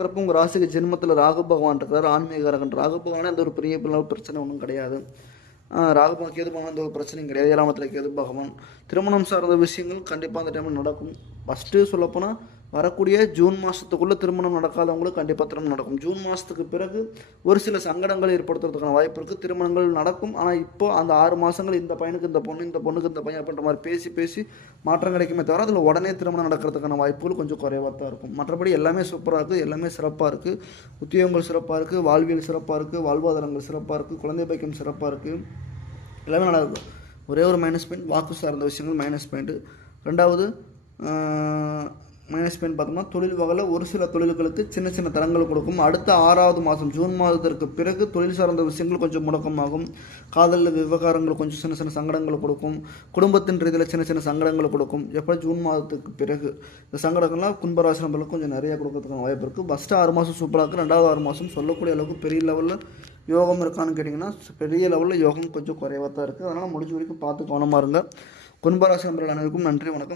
பார்க்குறப்ப உங்கள் ராசிக்கு ஜென்மத்தில் ராகு பகவான் இருக்கிறார், ஆன்மீகரகன். ராகு பகவானே அந்த ஒரு பெரிய பிரச்சனை ஒன்றும் கிடையாது. ராகு பகவான் கேது பகவான் அந்த ஒரு பிரச்சனையும் கிடையாது. 7ஆம் கேது பகவான். திருமணம் சார்ந்த விஷயங்கள் கண்டிப்பாக அந்த டைமில் நடக்கும். ஃபஸ்ட்டு சொல்லப்போனால் வரக்கூடிய ஜூன் மாதத்துக்குள்ளே திருமணம் நடக்காதவங்களுக்கு கண்டிப்பாக திருமணம் நடக்கும். ஜூன் மாதத்துக்கு பிறகு ஒரு சில சங்கடங்கள் ஏற்படுத்துறதுக்கான வாய்ப்பு இருக்குது. திருமணங்கள் நடக்கும். ஆனால் இப்போ அந்த 6 மாதங்கள் இந்த பையனுக்கு இந்த பொண்ணு, இந்த பொண்ணுக்கு இந்த பையன் அப்படின்ற மாதிரி பேசி மாற்றம் கிடைக்குமே தவிர அதில் உடனே திருமணம் நடக்கிறதுக்கான வாய்ப்புகள் கொஞ்சம் குறைவாக தான் இருக்கும். மற்றபடி எல்லாமே சூப்பராக இருக்குது, எல்லாமே சிறப்பாக இருக்குது. உத்தியோகங்கள் சிறப்பாக இருக்குது, வாழ்வியல் சிறப்பாக இருக்குது, வாழ்வாதாரங்கள் சிறப்பாக இருக்குது, குழந்தை பாக்கியம் சிறப்பாக இருக்குது, எல்லாமே நல்லா இருக்கும். ஒரே ஒரு மைனஸ் பாயிண்ட் வாக்கு சார்ந்த விஷயங்கள் மைனஸ் பாயிண்ட்டு. ரெண்டாவது மைனஸ் பாயிண்ட் பார்த்தோம்னா தொழில் வகையில் ஒரு சில தொழில்களுக்கு சின்ன சின்ன தடங்கள் கொடுக்கும். அடுத்த 6வது மாதம் ஜூன் மாதத்திற்கு பிறகு தொழில் சார்ந்த விஷயங்கள் கொஞ்சம் முடக்கமாகும். காதல் விவகாரங்கள் கொஞ்சம் சின்ன சின்ன சங்கடங்கள் கொடுக்கும். குடும்பத்தின் ரீதியில் சின்ன சின்ன சங்கடங்கள் கொடுக்கும். எப்போ ஜூன் மாதத்துக்கு பிறகு இந்த சங்கடங்கள்லாம் கும்பராசி நம்பர்களுக்கு கொஞ்சம் நிறையா கொடுக்கறதுக்கான வாய்ப்பு இருக்குது. ஃபஸ்ட்டு 6 மாதம் சூப்பராக இருக்குது. 2வது 6 மாதம் சொல்லக்கூடிய அளவுக்கு பெரிய லெவலில் யோகம் இருக்கான்னு கேட்டிங்கன்னா பெரிய லெவலில் யோகம் கொஞ்சம் குறைவாக தான் இருக்குது. அதனால் முடிஞ்ச வரைக்கும் பார்த்து கவனமாக இருங்க. கும்பராசி நம்பர்கள் அனைவருக்கும் நன்றி, வணக்கம்.